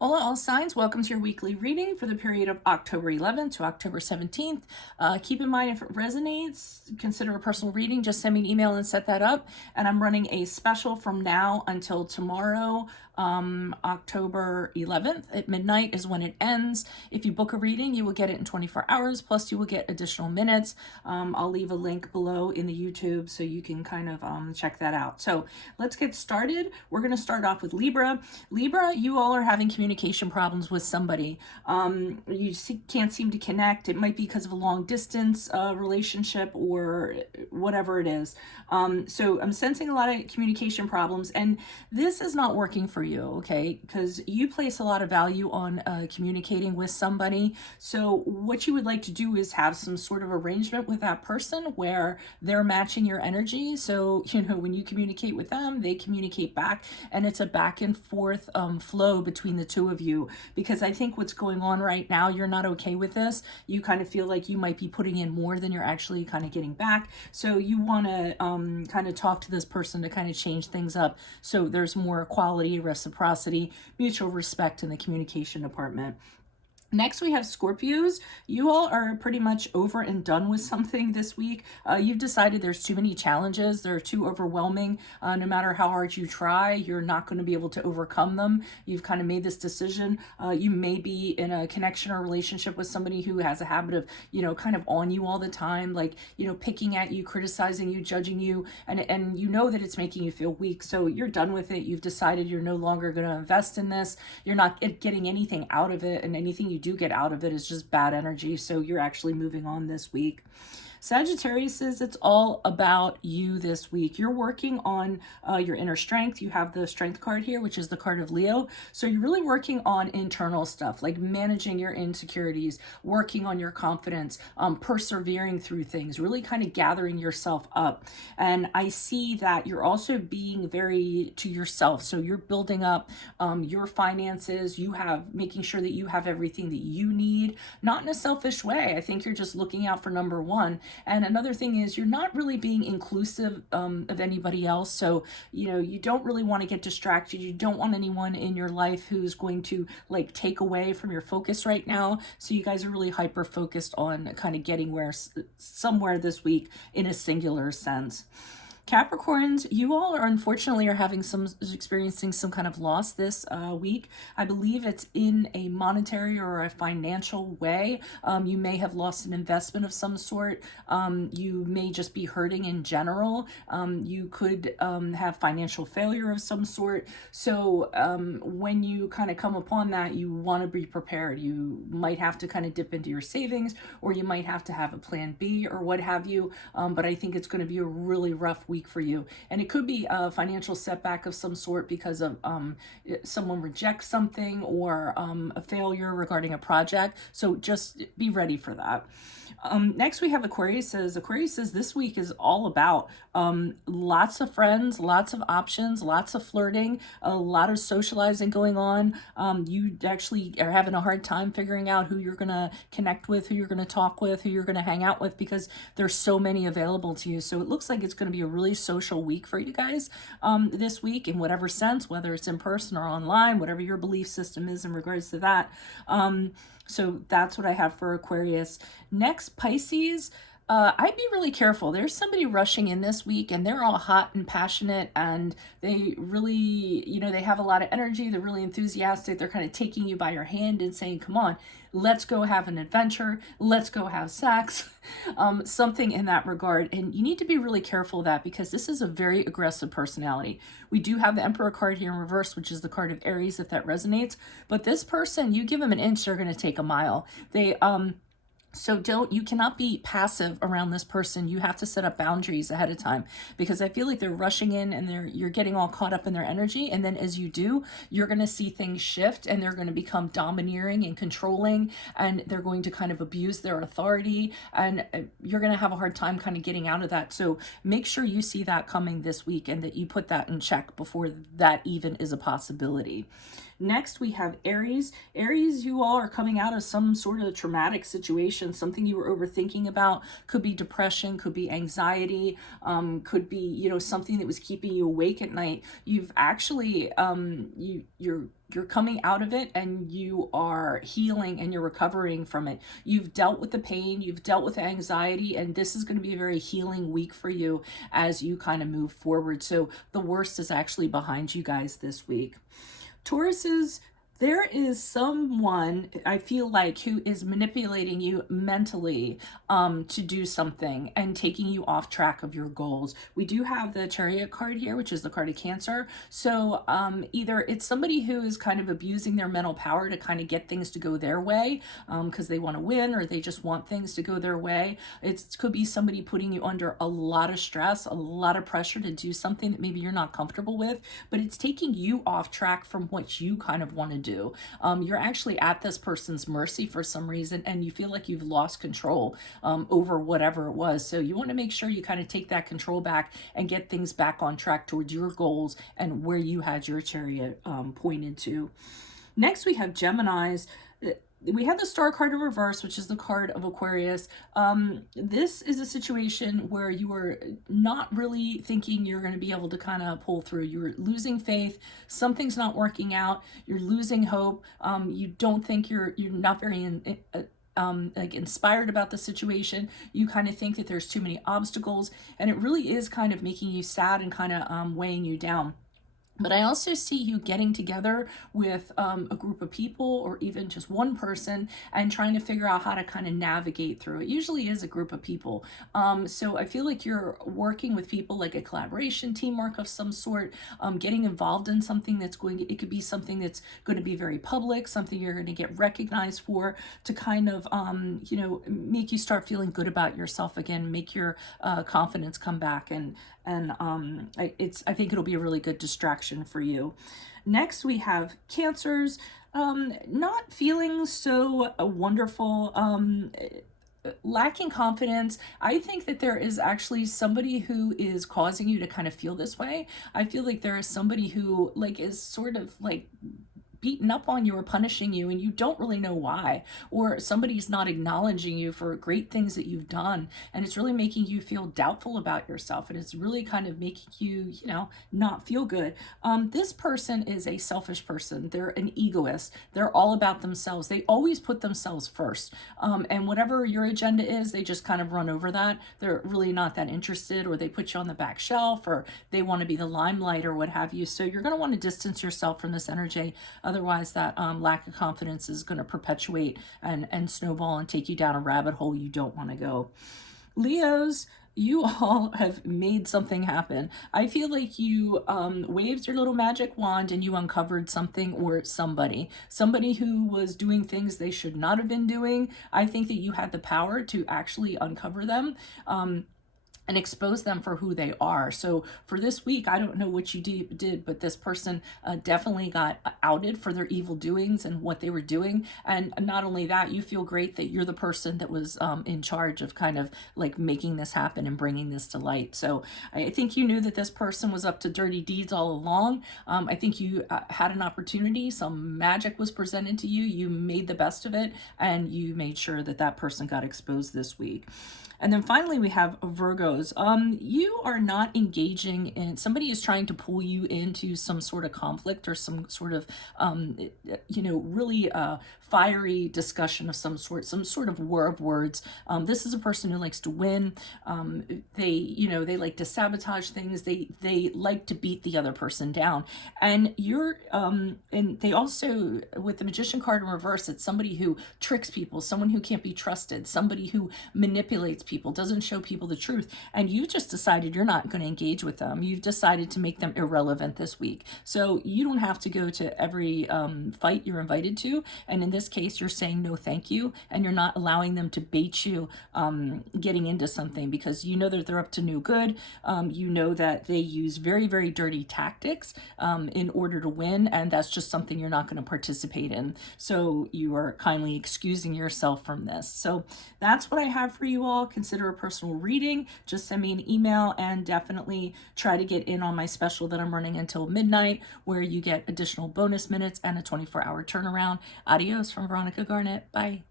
Hola, all signs. Welcome to your weekly reading for the period of October 11th to October 17th. Keep in mind, if it resonates, consider a personal reading. Just send me an email and set that up. And I'm running a special from now until tomorrow, October 11th at midnight is when it ends. If you book a reading, you will get it in 24 hours, plus you will get additional minutes. I'll leave a link below in the YouTube so you can kind of check that out. So let's get started. We're going to start off with Libra. Libra, you all are having communication problems with somebody. Can't seem to connect. It might be because of a long distance relationship or whatever it is. So I'm sensing a lot of communication problems, and this is not working for you, okay? Because you place a lot of value on communicating with somebody. So what you would like to do is have some sort of arrangement with that person where they're matching your energy. So, when you communicate with them, they communicate back, and it's a back and forth flow between the two of you. Because I think what's going on right now, you're not okay with this. You kind of feel like you might be putting in more than you're actually kind of getting back. So you want to kind of talk to this person to kind of change things up so there's more quality, reciprocity, mutual respect in the communication department. Next, we have Scorpios. You all are pretty much over and done with something this week. You've decided there's too many challenges. They're too overwhelming. No matter how hard you try, you're not going to be able to overcome them. You've kind of made this decision. You may be in a connection or relationship with somebody who has a habit of, kind of on you all the time, like, picking at you, criticizing you, judging you, and you know that it's making you feel weak. So you're done with it. You've decided you're no longer going to invest in this. You're not getting anything out of it, and anything you do get out of it is just bad energy. So you're actually moving on this week. Sagittarius says it's all about you this week. You're working on your inner strength. You have the strength card here, which is the card of Leo. So you're really working on internal stuff, like managing your insecurities, working on your confidence, persevering through things, really kind of gathering yourself up. And I see that you're also being very to yourself. So you're building up your finances. Making sure that you have everything that you need, not in a selfish way. I think you're just looking out for number one. And another thing is you're not really being inclusive of anybody else. So, you don't really want to get distracted. You don't want anyone in your life who's going to take away from your focus right now. So you guys are really hyper focused on kind of getting somewhere this week in a singular sense. Capricorns, you all are unfortunately experiencing some kind of loss this week. I believe it's in a monetary or a financial way. You may have lost an investment of some sort. You may just be hurting in general. You could have financial failure of some sort. So when you kind of come upon that, you want to be prepared. You might have to kind of dip into your savings, or you might have to have a plan B or what have you. But I think it's going to be a really rough week for you, and it could be a financial setback of some sort because of someone rejects something or a failure regarding a project. So just be ready for that. Next we have Aquarius says this week is all about lots of friends, lots of options, lots of flirting, a lot of socializing going on. You actually are having a hard time figuring out who you're going to connect with, who you're going to talk with, who you're going to hang out with, because there's so many available to you. So it looks like it's going to be a really social week for you guys this week, in whatever sense, whether it's in person or online, whatever your belief system is in regards to that. So that's what I have for Aquarius. Next, Pisces. I'd be really careful. There's somebody rushing in this week, and they're all hot and passionate, and they really, they have a lot of energy. They're really enthusiastic. They're kind of taking you by your hand and saying, come on, let's go have an adventure. Let's go have sex, something in that regard. And you need to be really careful of that, because this is a very aggressive personality. We do have the Emperor card here in reverse, which is the card of Aries, if that resonates. But this person, you give them an inch, they're going to take a mile. So you cannot be passive around this person. You have to set up boundaries ahead of time, because I feel like they're rushing in and you're getting all caught up in their energy. And then as you do, you're going to see things shift, and they're going to become domineering and controlling, and they're going to kind of abuse their authority, and you're going to have a hard time kind of getting out of that. So make sure you see that coming this week, and that you put that in check before that even is a possibility. Next, we have Aries. Aries, you all are coming out of some sort of traumatic situation distraction, something you were overthinking about. Could be depression, could be anxiety, could be, you know, something that was keeping you awake at night. You've actually, you're coming out of it and you are healing and you're recovering from it. You've dealt with the pain, you've dealt with the anxiety, and this is going to be a very healing week for you as you kind of move forward. So the worst is actually behind you guys this week. Tauruses, there is someone, I feel like, who is manipulating you mentally to do something and taking you off track of your goals. We do have the Chariot card here, which is the card of Cancer. So either it's somebody who is kind of abusing their mental power to kind of get things to go their way because they want to win, or they just want things to go their way. It could be somebody putting you under a lot of stress, a lot of pressure to do something that maybe you're not comfortable with, but it's taking you off track from what you kind of want to do. You're actually at this person's mercy for some reason, and you feel like you've lost control over whatever it was. So you want to make sure you kind of take that control back and get things back on track towards your goals and where you had your Chariot pointed to. Next, we have Geminis. We have the Star card in reverse, which is the card of Aquarius. This is a situation where you are not really thinking you're going to be able to kind of pull through. You're losing faith. Something's not working out. You're losing hope. You don't think you're not very like inspired about the situation. You kind of think that there's too many obstacles, and it really is kind of making you sad and kind of weighing you down. But I also see you getting together with a group of people, or even just one person, and trying to figure out how to kind of navigate through it. Usually is a group of people. So I feel like you're working with people, like a collaboration, teamwork of some sort, getting involved in something that's going to, it could be something that's going to be very public, something you're going to get recognized for, to kind of, you know, make you start feeling good about yourself again, make your confidence come back. And I think it'll be a really good distraction for you. Next, we have Cancers. Not feeling so wonderful, lacking confidence. I think that there is actually somebody who is causing you to kind of feel this way. I feel like there is somebody who like is sort of like beating up on you or punishing you, and you don't really know why, or somebody's not acknowledging you for great things that you've done, and it's really making you feel doubtful about yourself, and it's really kind of making you, you know, not feel good. This person is a selfish person. They're an egoist. They're all about themselves. They always put themselves first, and whatever your agenda is, they just kind of run over that. They're really not that interested, or they put you on the back shelf, or they want to be the limelight or what have you. So you're going to want to distance yourself from this energy. Otherwise, that lack of confidence is going to perpetuate and snowball and take you down a rabbit hole you don't want to go. Leos, you all have made something happen. I feel like you waved your little magic wand and you uncovered something or somebody who was doing things they should not have been doing. I think that you had the power to actually uncover them. And expose them for who they are. So for this week, I don't know what you did, but this person definitely got outed for their evil doings and what they were doing. And not only that, you feel great that you're the person that was in charge of kind of like making this happen and bringing this to light. So I think you knew that this person was up to dirty deeds all along. I think you had an opportunity. Some magic was presented to you. You made the best of it, and you made sure that that person got exposed this week. And then finally, we have Virgos. You are not engaging in, somebody is trying to pull you into some sort of conflict or some sort of, you know, really fiery discussion of some sort of war of words. This is a person who likes to win. They, you know, they like to sabotage things. They like to beat the other person down. And you're, and they also, with the Magician card in reverse, it's somebody who tricks people, someone who can't be trusted, somebody who manipulates people, doesn't show people the truth, and you just decided you're not going to engage with them. You've decided to make them irrelevant this week. So you don't have to go to every fight you're invited to, and in this case you're saying no thank you, and you're not allowing them to bait you getting into something, because you know that they're up to no good. You know that they use very, very dirty tactics in order to win, and that's just something you're not going to participate in. So you are kindly excusing yourself from this. So that's what I have for you all. Consider a personal reading. Just send me an email, and definitely try to get in on my special that I'm running until midnight, where you get additional bonus minutes and a 24-hour turnaround. Adios from Veronica Garnett. Bye.